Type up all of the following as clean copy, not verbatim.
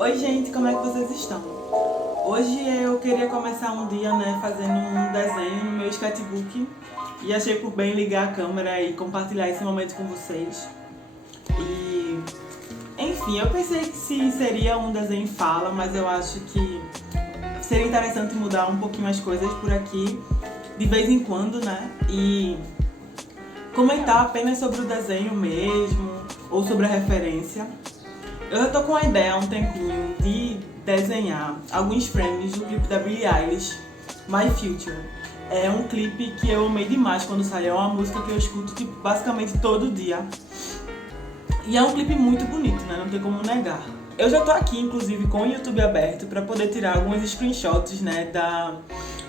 Oi gente, como é que vocês estão? Hoje eu queria começar um dia, fazendo um desenho no meu sketchbook e achei por bem ligar a câmera e compartilhar esse momento com vocês. E, enfim, eu pensei que se seria um desenho em fala, mas eu acho que seria interessante mudar um pouquinho as coisas por aqui, de vez em quando, e comentar apenas sobre o desenho mesmo, ou sobre a referência. Eu já tô com a ideia há um tempinho de desenhar alguns frames do clipe da Billie Eilish, My Future. É um clipe que eu amei demais quando saiu, é uma música que eu escuto basicamente todo dia. E é um clipe muito bonito, não tem como negar. Eu já tô aqui, inclusive, com o YouTube aberto para poder tirar alguns screenshots,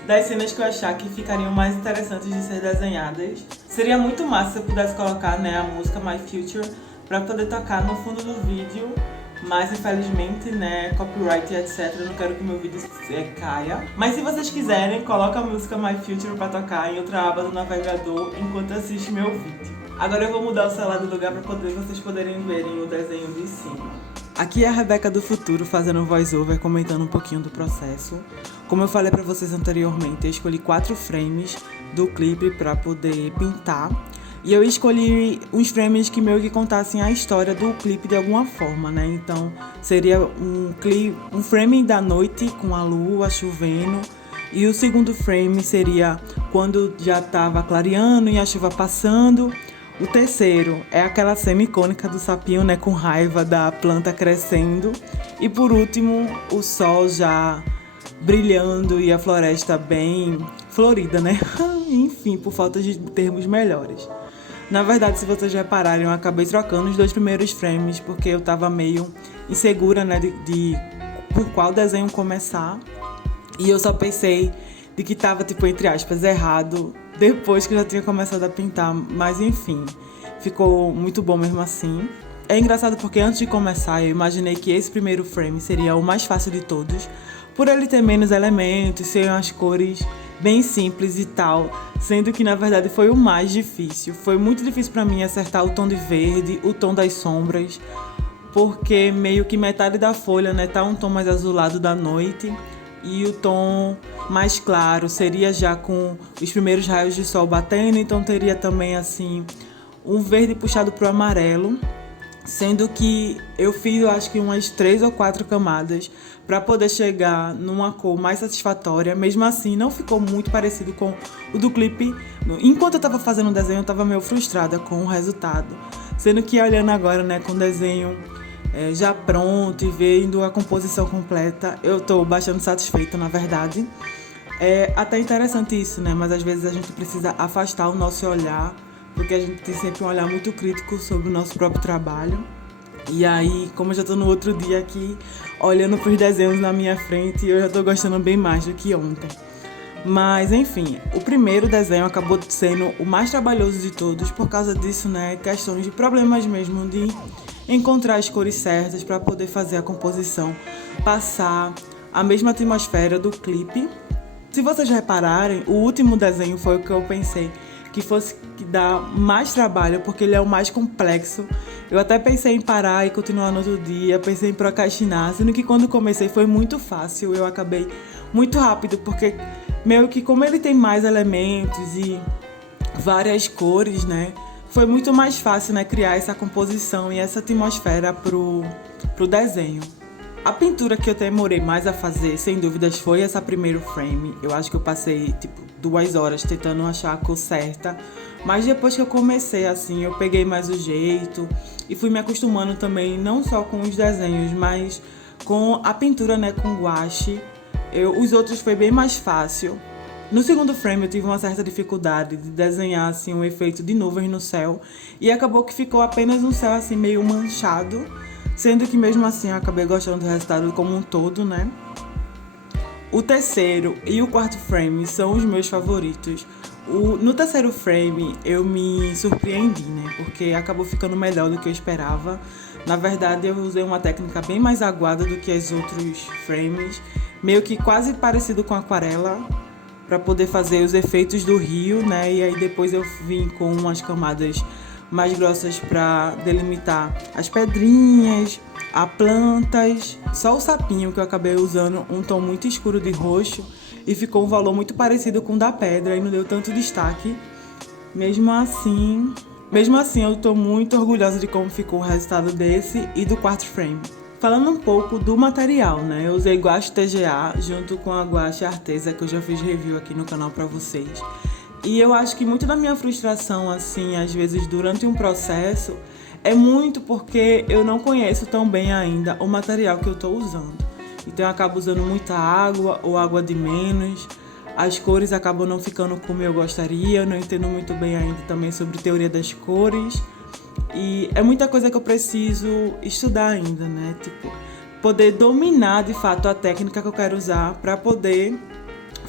das cenas que eu achar que ficariam mais interessantes de ser desenhadas. Seria muito massa se eu pudesse colocar, a música My Future para poder tocar no fundo do vídeo, mas infelizmente, copyright e etc, eu não quero que meu vídeo caia. Mas se vocês quiserem, coloca a música My Future para tocar em outra aba do navegador enquanto assiste meu vídeo. Agora eu vou mudar o celular do lugar para vocês poderem verem o desenho de cima. Aqui é a Rebeca do futuro fazendo um voice-over, comentando um pouquinho do processo. Como eu falei para vocês anteriormente, eu escolhi 4 frames do clipe para poder pintar. E eu escolhi uns frames que meio que contassem a história do clipe de alguma forma, Então, seria um frame da noite com a lua chovendo. E o segundo frame seria quando já estava clareando e a chuva passando. O terceiro é aquela cena icônica do sapinho, com raiva da planta crescendo. E por último, o sol já brilhando e a floresta bem florida, Enfim, por falta de termos melhores. Na verdade, se vocês repararem, eu acabei trocando os 2 primeiros frames porque eu tava meio insegura, de por qual desenho começar. E eu só pensei de que tava, entre aspas, errado depois que eu já tinha começado a pintar. Mas enfim, ficou muito bom mesmo assim. É engraçado porque antes de começar eu imaginei que esse primeiro frame seria o mais fácil de todos, por ele ter menos elementos, ser umas cores bem simples e tal, sendo que na verdade foi o mais difícil. Foi muito difícil pra mim acertar o tom de verde, o tom das sombras, porque meio que metade da folha, tá um tom mais azulado da noite e o tom mais claro seria já com os primeiros raios de sol batendo, então teria também assim um verde puxado pro amarelo. Sendo que eu fiz, eu acho que umas 3 ou 4 camadas para poder chegar numa cor mais satisfatória. Mesmo assim, não ficou muito parecido com o do clipe. Enquanto eu estava fazendo o desenho, eu estava meio frustrada com o resultado. Sendo que olhando agora, com o desenho já pronto e vendo a composição completa, eu estou bastante satisfeita, na verdade. É até interessante isso, mas às vezes a gente precisa afastar o nosso olhar, porque a gente tem sempre um olhar muito crítico sobre o nosso próprio trabalho. E aí, como eu já tô no outro dia aqui, olhando pros desenhos na minha frente, eu já tô gostando bem mais do que ontem. Mas, enfim, o primeiro desenho acabou sendo o mais trabalhoso de todos, por causa disso, questões de problemas mesmo, de encontrar as cores certas para poder fazer a composição passar a mesma atmosfera do clipe. Se vocês repararem, o último desenho foi o que eu pensei que fosse dar mais trabalho, porque ele é o mais complexo. Eu até pensei em parar e continuar no outro dia, pensei em procrastinar, sendo que quando comecei foi muito fácil, eu acabei muito rápido, porque meio que como ele tem mais elementos e várias cores, foi muito mais fácil, criar essa composição e essa atmosfera pro desenho. A pintura que eu demorei mais a fazer, sem dúvidas, foi essa primeiro frame. Eu acho que eu passei, 2 horas tentando achar a cor certa. Mas depois que eu comecei, assim, eu peguei mais o jeito e fui me acostumando também, não só com os desenhos, mas com a pintura, com guache. Os outros foi bem mais fácil. No segundo frame eu tive uma certa dificuldade de desenhar, assim, um efeito de nuvens no céu. E acabou que ficou apenas um céu, assim, meio manchado. Sendo que mesmo assim eu acabei gostando do resultado como um todo, O terceiro e o quarto frame são os meus favoritos. No terceiro frame eu me surpreendi, porque acabou ficando melhor do que eu esperava. Na verdade eu usei uma técnica bem mais aguada do que os outros frames, meio que quase parecido com aquarela, para poder fazer os efeitos do rio, E aí depois eu vim com umas camadas mais grossas para delimitar as pedrinhas, as plantas. Só o sapinho que eu acabei usando um tom muito escuro de roxo e ficou um valor muito parecido com o da pedra e não deu tanto destaque. Mesmo assim eu tô muito orgulhosa de como ficou o resultado desse e do quarto frame. Falando um pouco do material, né? Eu usei guache TGA junto com a guache Arteza, que eu já fiz review aqui no canal pra vocês. E eu acho que muito da minha frustração, assim, às vezes durante um processo, é muito porque eu não conheço tão bem ainda o material que eu tô usando. Então eu acabo usando muita água ou água de menos. As cores acabam não ficando como eu gostaria, eu não entendo muito bem ainda também sobre teoria das cores. E é muita coisa que eu preciso estudar ainda, né? Tipo, poder dominar de fato a técnica que eu quero usar para poder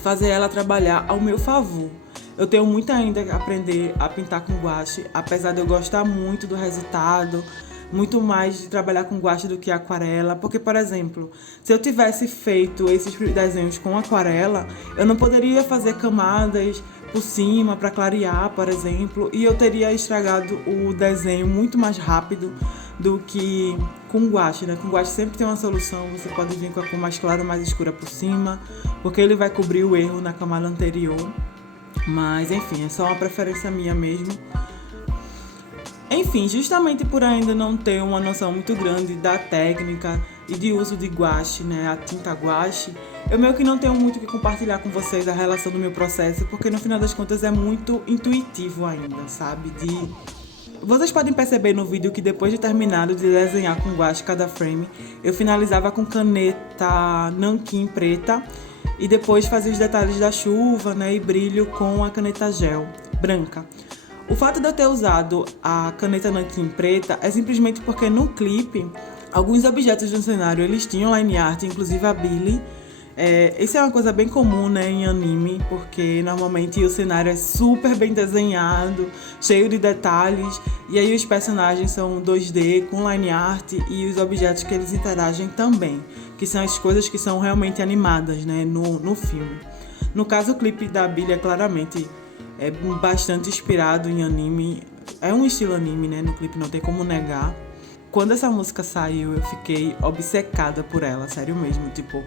fazer ela trabalhar ao meu favor. Eu tenho muito ainda a aprender a pintar com guache, apesar de eu gostar muito do resultado, muito mais de trabalhar com guache do que aquarela, porque, por exemplo, se eu tivesse feito esses desenhos com aquarela, eu não poderia fazer camadas por cima para clarear, por exemplo, e eu teria estragado o desenho muito mais rápido do que com guache, né? Com guache sempre tem uma solução, você pode vir com a cor mais clara ou mais escura por cima, porque ele vai cobrir o erro na camada anterior. Mas, enfim, é só uma preferência minha mesmo. Enfim, justamente por ainda não ter uma noção muito grande da técnica e de uso de guache, né, a tinta guache, eu meio que não tenho muito o que compartilhar com vocês a relação do meu processo, porque no final das contas é muito intuitivo ainda, sabe? Vocês podem perceber no vídeo que depois de terminado de desenhar com guache cada frame, eu finalizava com caneta nanquim preta e depois fazia os detalhes da chuva, né, e brilho com a caneta gel branca. O fato de eu ter usado a caneta nanquim preta é simplesmente porque no clipe, alguns objetos do cenário eles tinham line art, inclusive a Billy. Isso é uma coisa bem comum, né, em anime, porque normalmente o cenário é super bem desenhado, cheio de detalhes, e aí os personagens são 2D com line art e os objetos que eles interagem também, que são as coisas que são realmente animadas, né, no filme. No caso, o clipe da Billy é claramente bastante inspirado em anime, é um estilo anime, né, no clipe não tem como negar. Quando essa música saiu, eu fiquei obcecada por ela, sério mesmo, tipo,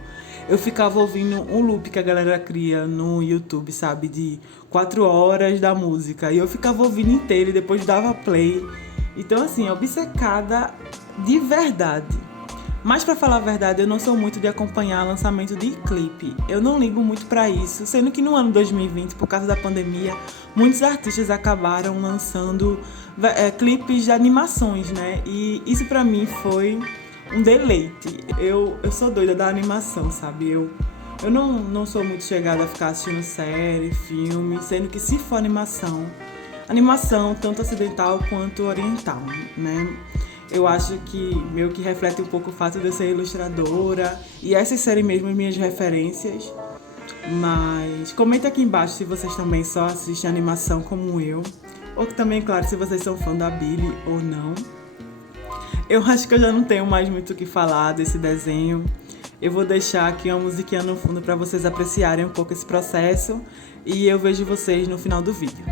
eu ficava ouvindo um loop que a galera cria no YouTube, sabe, de 4 horas da música, e eu ficava ouvindo inteiro e depois dava play. Então, assim, obcecada de verdade. Mas pra falar a verdade, eu não sou muito de acompanhar lançamento de clipe. Eu não ligo muito pra isso, sendo que no ano 2020, por causa da pandemia, muitos artistas acabaram lançando clipes de animações, né? E isso pra mim foi um deleite. Eu sou doida da animação, sabe? Eu não sou muito chegada a ficar assistindo série, filme, sendo que se for animação tanto ocidental quanto oriental, né? Eu acho que meio que reflete um pouco o fato de eu ser ilustradora e essas serem mesmo as minhas referências. Mas comenta aqui embaixo se vocês também só assistem animação como eu. Ou também, claro, se vocês são fã da Billy ou não. Eu acho que eu já não tenho mais muito o que falar desse desenho. Eu vou deixar aqui uma musiquinha no fundo para vocês apreciarem um pouco esse processo. E eu vejo vocês no final do vídeo.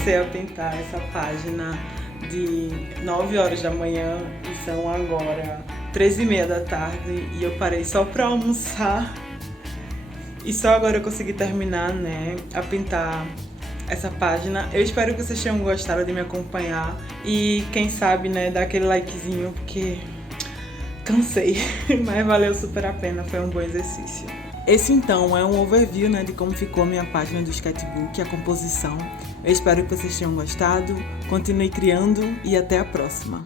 comecei a pintar essa página de 9 horas da manhã e são agora 13h30 da tarde e eu parei só pra almoçar e só agora eu consegui terminar, né, a pintar essa página. Eu espero que vocês tenham gostado de me acompanhar e quem sabe, né, dar aquele likezinho porque cansei, mas valeu super a pena, foi um bom exercício. Esse então é um overview, né, de como ficou a minha página do sketchbook, a composição. Eu espero que vocês tenham gostado, continue criando e até a próxima.